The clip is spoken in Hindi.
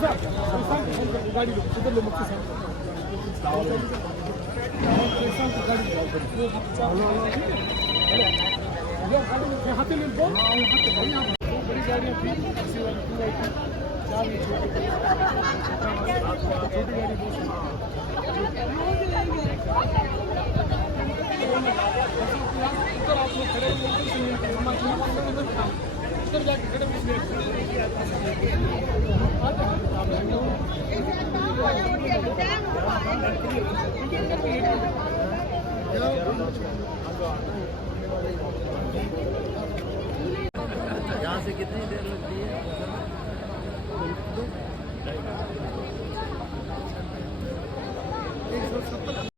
गाड़ी लो इधर लो मुक्ति साहब गाड़ी हाथे में बोल हाथे बड़ी गाड़ियाँ थी ऐसी वाली चार में छोटी गाड़ी उधर आप लोग खड़े उधर जाके खड़े यहाँ से कितनी देर लगती है?